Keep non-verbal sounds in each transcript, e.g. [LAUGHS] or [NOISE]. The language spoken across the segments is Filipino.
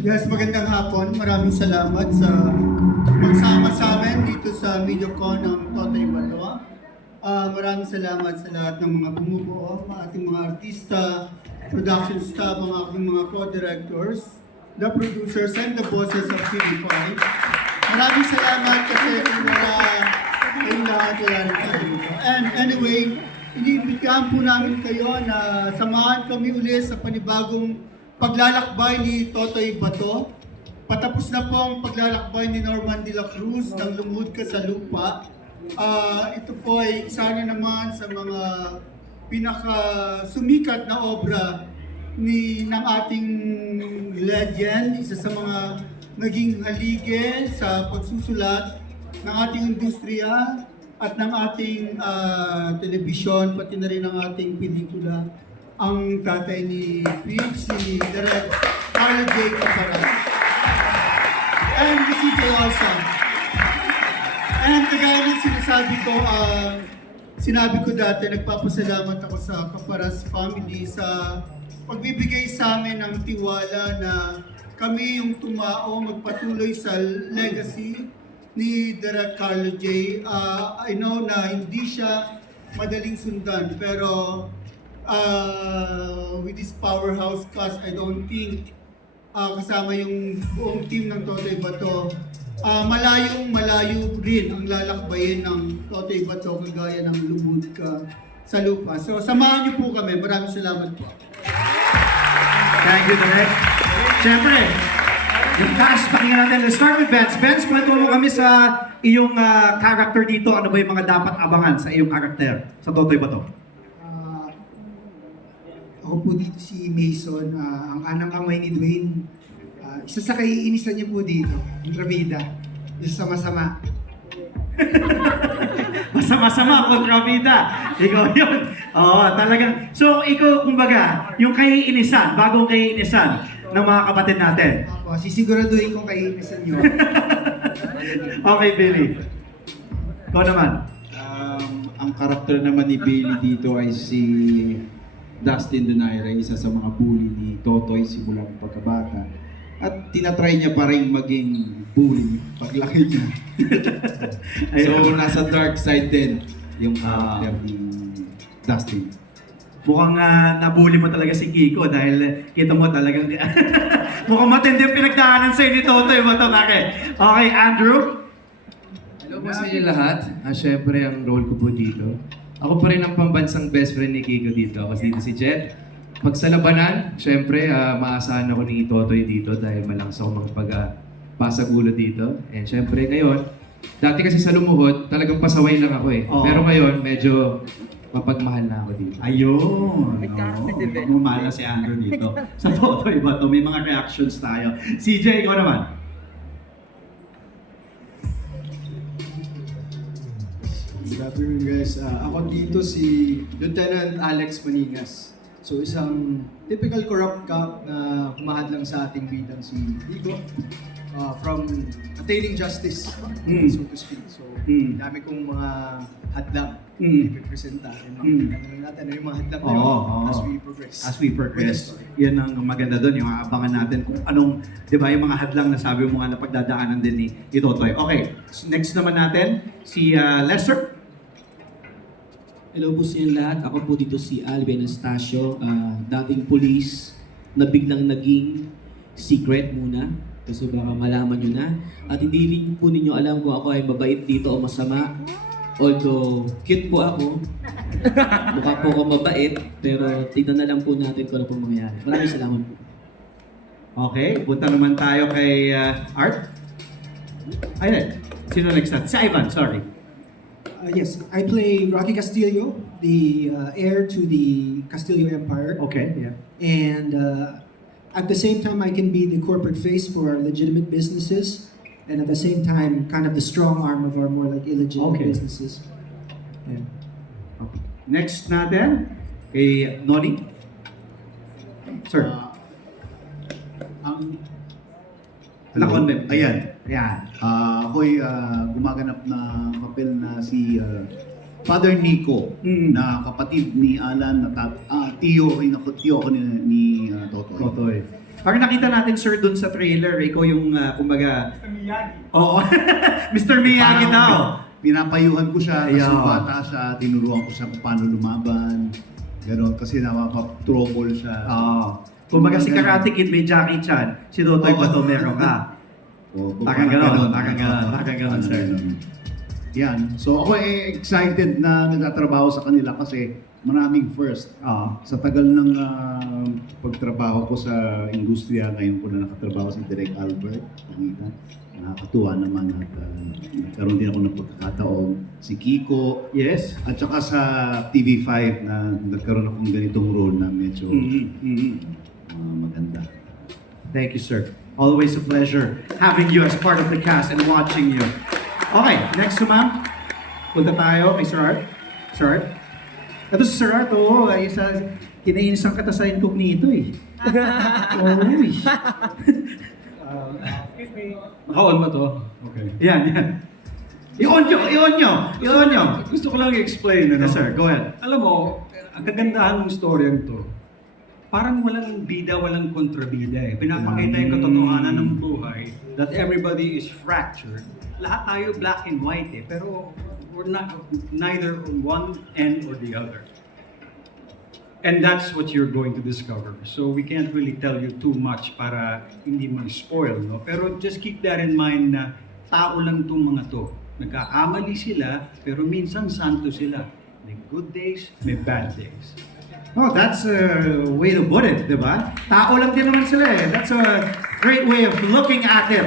Yes, magandang hapon. Maraming salamat sa pagsama sa amin dito sa MediaCon ng Totoy Baloa. Ah, maraming salamat sa lahat ng mga bumubuo, ating mga artista, production staff, mga aking mga co-directors, the producers, and the bosses of TV5. Maraming salamat kasi kung wala kayong lahat, wala rin tayo. And anyway, iniimbitahan po namin kayo na samahan kami ulit sa panibagong paglalakbay ni Totoy Bato. Patapos na po ang paglalakbay ni Norman de la Cruz ng Lumud Ka sa Lupa. Ah, ito po ay isa na naman sa mga pinaka sumikat na obra ni ng ating legend, isa sa mga naging halige sa pagsusulat ng ating industriya at ng ating ah, telebisyon, pati na rin ang ating pelikula, ang tatay ni Pete, si Direk Carl J. And si CJ also. And kagaya ng sinasabi ko, ah, sinabi ko dati, nagpapasalamat ako sa Kaparas family sa pagbibigay sa amin ng tiwala na kami yung tumao magpatuloy sa legacy ni Direk Carlo J. Ah, I know na hindi siya madaling sundan, pero ah, with this powerhouse cast, I don't think ah, kasama yung buong team ng Totoy Bato, ah, malayong malayo rin ang lalakbayin ng Totoy Bato kagaya ng lumud ka sa lupa. So samahan niyo po kami. Maraming salamat po. Thank you, Direk. Siyempre, yung cast, pakinggan natin. Let's start with Benz. Benz, kwento mo kami sa iyong ah, character dito. Ano ba yung mga dapat abangan sa iyong character sa Totoy Bato? Ako po dito si Mason, ah, ang anang kamay ni Dwayne. Ah, isa sa kaiinisan niya po dito, yung Ramida. Isa sa masama. [LAUGHS] Masama-sama, kontrabida. Ikaw yun. Oo, talagang. So, ikaw, kumbaga, yung kaiinisan, bagong kaiinisan ng mga kapatid natin. Opo, sisiguraduhin kong kaiinisan niyo. [LAUGHS] Okay, Billy. Ikaw naman. Um, ang karakter naman ni Bailey dito ay si Dustin Donaire, isa sa mga bully ni Totoy simula ng pagkabata. At tinatry niya pa rin maging bully paglaki niya. [LAUGHS] so, nasa dark side din yung karakter ni Dustin. Mukhang uh, nabuli mo talaga si Kiko dahil kita mo talagang [LAUGHS] mukhang matindi ang pinagdaanan sa'yo ni Totoy Bato. Okay, okay Andrew? Hello po sa inyo lahat. Ah, Siyempre, ang role ko po dito. Ako pa rin ang pambansang best friend ni Kiko dito. Kasi dito si Jet. Pag sa labanan, siyempre, ah, maasahan ako ni Totoy dito dahil malakas ako magpag-pasag ulo dito. And siyempre, ngayon, dati kasi sa lumuhod, talagang pasaway lang ako eh. Oo. Pero ngayon, medyo mapagmahal na ako dito. Ayun. Oh, Mumala si Andrew dito. Sa Totoy Bato, may mga reactions tayo. CJ, ikaw naman. Good afternoon guys. Ah, ako dito si Lieutenant Alex Maningas. So isang typical corrupt cop na humahad lang sa ating bidang si Vigo ah, from attaining justice, Mm. so to speak. So Mm. dami kong mga hadlang Mm. na ipipresenta. Mm. natin ano yung mga hadlang Oo, yun oo. as we progress. As we progress, yan ang maganda doon, yung aabangan natin kung anong, di ba, yung mga hadlang na sabi mo nga na pagdadaanan din ni, ni Totoy. Okay, so next naman natin, si ah, Lester. Hello po sa inyo lahat. Ako po dito si Alvin Anastasio, ah, dating police na biglang naging secret muna. Kasi baka malaman nyo na. At hindi rin po ninyo alam kung ako ay mabait dito o masama. Although, cute po ako. [LAUGHS] Mukha po ako mabait. Pero tignan na lang po natin kung ano po mangyayari. Maraming salamat po. Okay, punta naman tayo kay ah, Art. Ayun, sino next natin? Si Ivan, sorry. Uh, yes, I play Rocky Castillo, the uh, heir to the Castillo Empire. Okay, yeah. And uh, at the same time, I can be the corporate face for our legitimate businesses, and at the same time, kind of the strong arm of our more like illegitimate Okay. businesses. Yeah. okay. Next natin, kay Noni. Sir. Ah, Anak on them. Ayan. Ayan. ah, ako'y ah, gumaganap na papel na si ah, Father Nico Mm. na kapatid ni Alan na tat, ah, tiyo ako tiyo ako ni, ni ah, Totoy. Totoy. Parang nakita natin, sir, dun sa trailer, ikaw yung, uh, kumbaga... Mr. Miyagi. Oo. [LAUGHS] Mr. Miyagi daw. Pinapayuhan ko siya, kasi Ayaw. bata siya, tinuruan ko siya kung paano lumaban. Ganon, kasi napapa-trouble siya. Oo. Kumbaga si Karate Kid may Jackie Chan, si Totoy Oo. Bato meron ka. O, kung Parang ganon, parang ganon, parang ganon, ano sir. Yan. So ako eh, excited na nagtatrabaho sa kanila kasi maraming first. Oo. Sa tagal ng ah, pagtrabaho ko sa industriya, ngayon ko na nakatrabaho si Direk Albert. Pangita. Nakakatuwa naman at ah, nagkaroon din ako ng pagkakataon. Si Kiko, Yes. at saka sa TV5 na nagkaroon akong ganitong role na medyo Mhm, mhm. Ah, maganda. Thank you, sir. Always a pleasure having you as part of the cast and watching you. Okay, next to ma'am. Punta tayo kay Sir Art. Sir Art. Ito si Sir Art, oo. Ay, isa, kinainisan kita sa incognito eh. [LAUGHS] Oo eh. Naka-on ba to? Okay. Yan, yan. I-on nyo, i-on nyo, i-on nyo. Gusto ko lang i-explain, ano? Yes, sir. Go ahead. Alam mo, ang kagandahan ng storyang to, parang walang bida, walang kontrabida eh. Pinapakita yung katotohanan ng buhay that everybody is fractured. Lahat tayo black and white eh, pero we're not neither on one end or the other. And that's what you're going to discover. So we can't really tell you too much para hindi mag-spoil, no? Pero just keep that in mind na tao lang tong mga to. Nagkakamali sila, pero minsan santo sila. May good days, may bad days. Oh, that's a way to put it, di ba? Tao lang din naman sila eh. That's a great way of looking at it.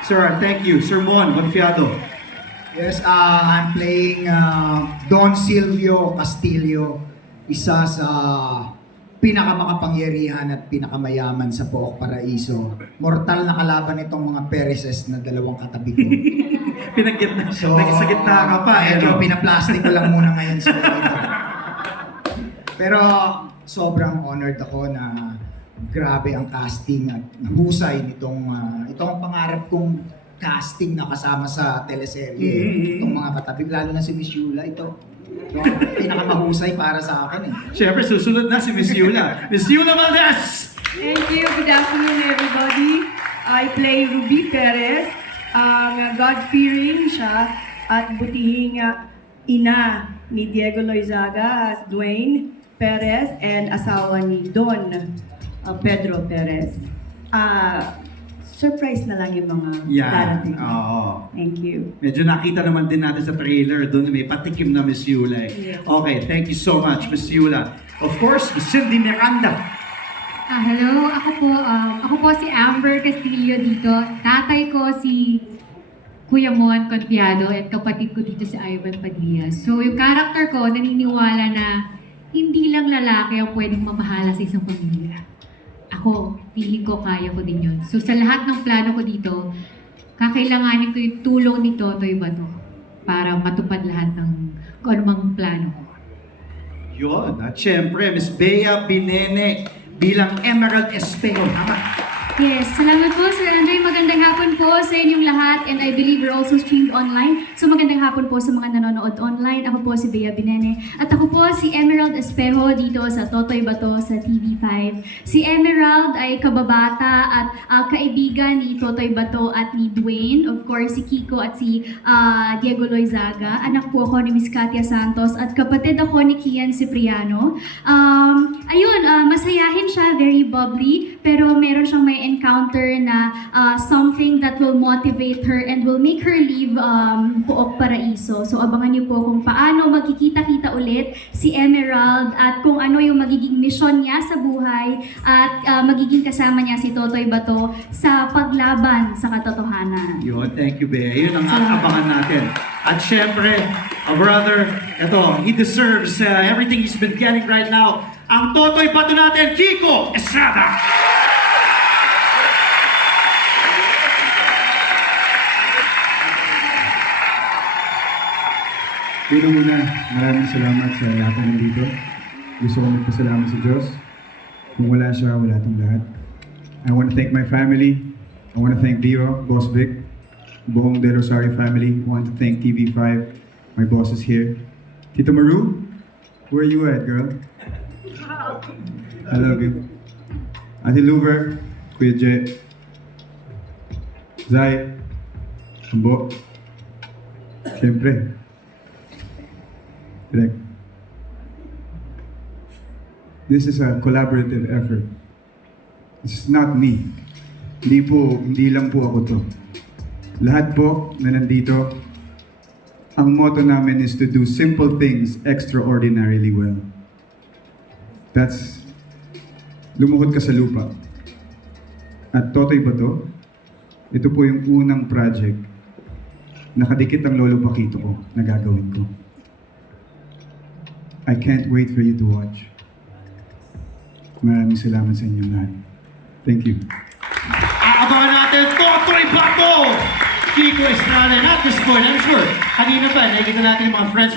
Sir, thank you. Sir Mon Confiado. Yes, uh, I'm playing uh, Don Silvio Castillo, isa sa pinakamakapangyarihan at pinakamayaman sa Pook Paraiso. Mortal na kalaban itong mga Perezes na dalawang katabi ko. [LAUGHS] Pinagit na, so, sa gitna ka pa. eh, Medyo no? pinaplastic ko lang muna ngayon sa ito. [LAUGHS] Pero sobrang honored ako na grabe ang casting at husay nitong uh, ito ang pangarap kong casting na kasama sa teleserye. Mhm. Itong mga katabi, lalo na si Miss Yula, ito. Ito ang pinakamahusay para sa akin eh. Siyempre, susunod na si Miss Yula. Miss Yula Valdez! Thank you. Good afternoon, everybody. I play Ruby Perez. Ang God-fearing siya at butihing uh, ina ni Diego Loizaga as Dwayne Perez and asawa ni Don uh, Pedro Perez. Ah, surprise na lang yung mga Yan. darating. Oo. Thank you. Medyo nakita naman din natin sa trailer, doon may patikim na Miss Yula. eh. Yes. Okay, thank you so much, Miss Yula. Of course, Miss Cindy Miranda. Ah, hello, ako po, um, ako po si Amber Castillo dito. Tatay ko si Kuya Mon Confiado at kapatid ko dito si Ivan Padilla. So yung character ko, naniniwala na hindi lang lalaki ang pwedeng mamahala sa isang pamilya. Ako, feeling ko kaya ko din yun. So sa lahat ng plano ko dito, kakailanganin ko yung tulong ni Totoy Bato para matupad lahat ng kung anumang plano ko. Yun. At syempre, Miss Bea Binene bilang Emerald Espejo. Tama. Yes, salamat po Sir Andre. Magandang hapon po sa inyong lahat and I believe we're also streamed online. So magandang hapon po sa mga nanonood online. Ako po si Bea Binene. At ako po si Emerald Espejo dito sa Totoy Bato sa TV5. Si Emerald ay kababata at ah, kaibigan ni Totoy Bato at ni Dwayne. Of course, si Kiko at si ah, Diego Loizaga. Anak po ako ni Miss Katia Santos at kapatid ako ni Kian Cipriano. Um, ayun, ah, masayahin siya, very bubbly, pero meron siyang may encounter na ah, something that will motivate her and will make her leave um, Pook Paraiso. So abangan niyo po kung paano magkikita-kita ulit si Emerald at kung ano yung magiging mission niya sa buhay at ah, magiging kasama niya si Totoy Bato sa paglaban sa katotohanan. Yun, thank you, Bea. Yun ang aabangan natin. At syempre, a brother, ito, he deserves uh, everything he's been getting right now. Ang totoy bato natin, Kiko Estrada! Una-una, maraming salamat sa lahat na nandito. Gusto ko magpasalamat sa Diyos. Kung wala siya, wala itong lahat. I want to thank my family. I want to thank Vero, Boss Vic, buong De Rosario family. I want to thank TV5, my boss is here. Tito Maru, where you at, girl? I love you. Ate Louver, Kuya Je, Zay, Ambo, Siyempre, Direk. This is a collaborative effort. Is not me. Hindi po, hindi lang po ako to. Lahat po na nandito, ang motto namin is to do simple things extraordinarily well. That's lumuhod ka sa lupa. At Totoy ba to? Ito po yung unang project nakadikit ang lolo pakito ko na gagawin ko. I can't wait for you to watch. Maraming salamat sa inyong lahat. Thank you. Aabangan natin, Totoy Bato! Kiko Estrada, not this point, I'm sure. Kanina pa, nakikita natin yung mga friends